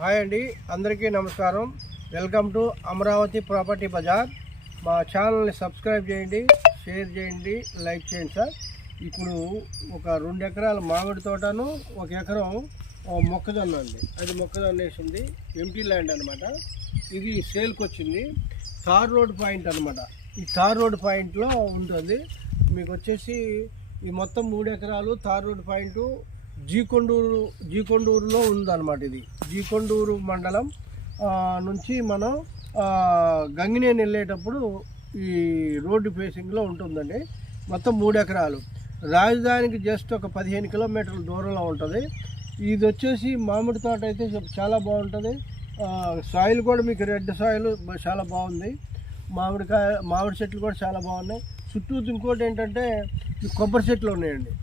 Hi అండి, అందరికీ నమస్కారం. Welcome to Amaravati property bazaar. మా ఛానల్ని సబ్స్క్రైబ్ చేయండి, షేర్ చేయండి, లైక్ చేయండి సార్. ఇప్పుడు ఒక 2 ఎకరాల మామిడి తోటను 1 ఎకరం మొక్కజొన్న అండి. అది మొక్కజొన్న వేసింది, ఎంటీ ల్యాండ్ అనమాట. ఇది సేల్కి వచ్చింది. తార్ రోడ్ పాయింట్ అనమాట. ఈ తార్ రోడ్ పాయింట్లో ఉంటుంది. మీకు వచ్చేసి ఈ మొత్తం 3 ఎకరాలు తార్ రోడ్ పాయింట్ జీకొండూరులో ఉందన్నమాట. ఇది జీకొండూరు మండలం నుంచి మనం గంగినేని వెళ్ళేటప్పుడు ఈ రోడ్డు ఫేసింగ్లో ఉంటుందండి. మొత్తం 3 ఎకరాలు. రాజధానికి జస్ట్ ఒక 15 కిలోమీటర్ల దూరంలో ఉంటుంది. ఇది వచ్చేసి మామిడి తోట అయితే చాలా బాగుంటుంది. సాయిల్ కూడా మీకు రెడ్ సాయిల్ చాలా బాగుంది. మామిడి చెట్లు కూడా చాలా బాగున్నాయి. చుట్టూ ఇంకోటి ఏంటంటే కొబ్బరి చెట్లు ఉన్నాయండి.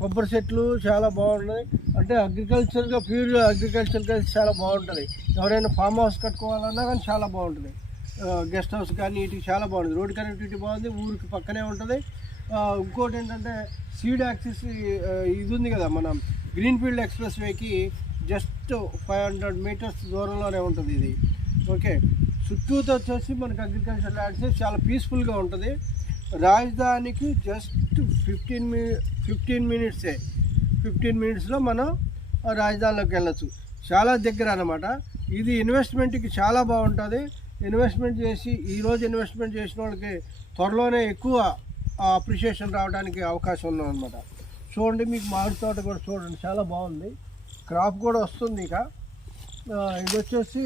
కొబ్బరి చెట్లు చాలా బాగున్నాయి. అంటే అగ్రికల్చర్గా ప్యూర్ అగ్రికల్చర్గా చాలా బాగుంటుంది. ఎవరైనా ఫామ్ హౌస్ కట్టుకోవాలన్నా కానీ చాలా బాగుంటుంది. గెస్ట్ హౌస్ కానీ వీటికి చాలా బాగుంటుంది. రోడ్ కనెక్టివిటీ బాగుంది, ఊరికి పక్కనే ఉంటుంది. ఇంకోటి ఏంటంటే సీడ్ యాక్సిస్ ఇది ఉంది కదా, మన గ్రీన్ఫీల్డ్ ఎక్స్ప్రెస్ వేకి జస్ట్ 500 మీటర్స్ దూరంలోనే ఉంటుంది ఇది. ఓకే, చుట్టూతో వచ్చేసి మనకి అగ్రికల్చర్ ల్యాండ్స్ చాలా పీస్ఫుల్గా ఉంటుంది. రాజధానికి జస్ట్ 15 మినిట్స్లో మనం రాజధానిలోకి వెళ్ళచ్చు. చాలా దగ్గర అన్నమాట. ఇది ఇన్వెస్ట్మెంట్కి చాలా బాగుంటుంది. ఇన్వెస్ట్మెంట్ చేసిన వాళ్ళకి త్వరలోనే ఎక్కువ అప్రిషియేషన్ రావడానికి అవకాశం ఉందన్నమాట. చూడండి, మీకు మామిడి తోట కూడా చూడండి, చాలా బాగుంది. క్రాప్ కూడా వస్తుంది. ఇక ఇది వచ్చేసి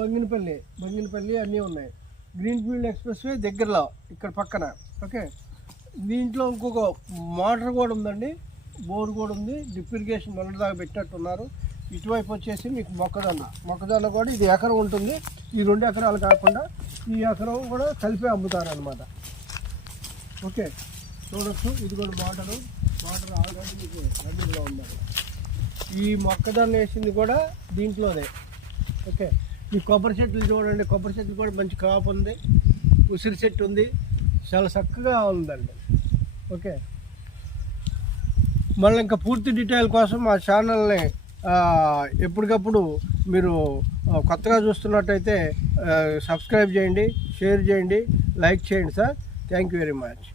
బంగినపల్లి అన్నీ ఉన్నాయి. గ్రీన్ఫీల్డ్ ఎక్స్ప్రెస్ వే దగ్గరలో ఇక్కడ పక్కన. ఓకే, దీంట్లో ఇంకొక మోటార్ కూడా ఉందండి, బోర్ కూడా ఉంది. డ్రిప్ ఇరిగేషన్ మొన్నటిదాకా పెట్టినట్టున్నారు. ఇటువైపు వచ్చేసి మీకు మొక్కజొన్న కూడా ఇది ఎకరం ఉంటుంది. ఈ 2 ఎకరాలు కాకుండా ఈ ఎకరం కూడా కలిపి అమ్ముతారనమాట. ఓకే, చూడొచ్చు. ఇది కూడా మోటార్ ఆల్రెడీ మీకు రన్నింగ్లో ఉండాలి. ఈ మొక్కజొన్న వేసింది కూడా దీంట్లోనే. ఓకే, ఈ కొబ్బరి చెట్లు చూడండి, కొబ్బరి చెట్లు కూడా మంచి క్రాప్ ఉంది. ఉసిరి చెట్టు ఉంది, చాలా చక్కగా ఉందండి. ఓకే, మళ్ళీ ఇంకా పూర్తి డీటెయిల్ కోసం మా ఛానల్ని ఎప్పటికప్పుడు మీరు కొత్తగా చూస్తున్నట్టయితే సబ్స్క్రైబ్ చేయండి, షేర్ చేయండి, లైక్ చేయండి sir. Thank you very much.